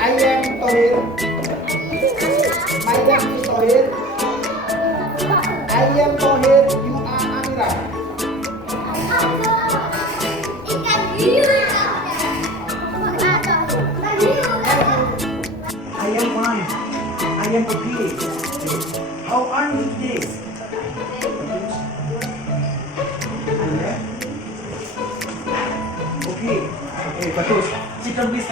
I am Tohir. My name is Tohir. I am Tohir. You are Amira. I am fine. I am okay. How are you today? Okay. Okay, Patus. Sit down, please.